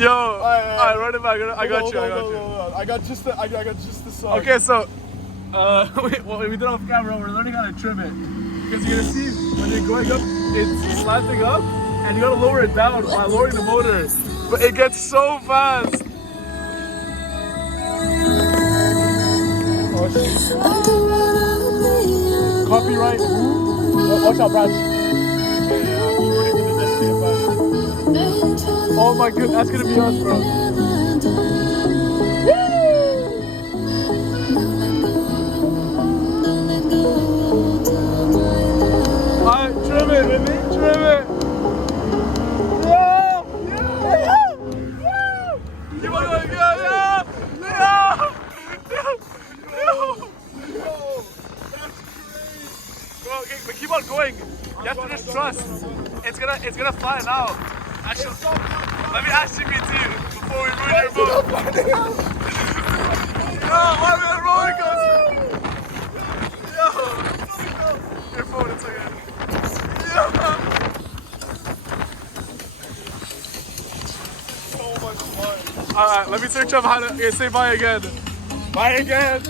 Yo, alright, run it back. I got you. I got just the song. Okay, so we did it off camera. We're learning how to trim it because you're gonna see when you're going up, it's slanting up, and you gotta lower it down by lowering the motor. But it gets so fast. Oh shit! Copyright. Watch out, branch. Oh my god, that's gonna be us, bro. Alright, trim it. Yeah! Keep on going, yeah! Bro, okay, but keep on going. You have to just trust. It's gonna flatten out. Actually, let me ask GPT before we ruin your boat. Yo, why are we on a roller coaster? Yo, your phone, it's okay. So much fun. Alright, let me search up how to say bye again. Bye again.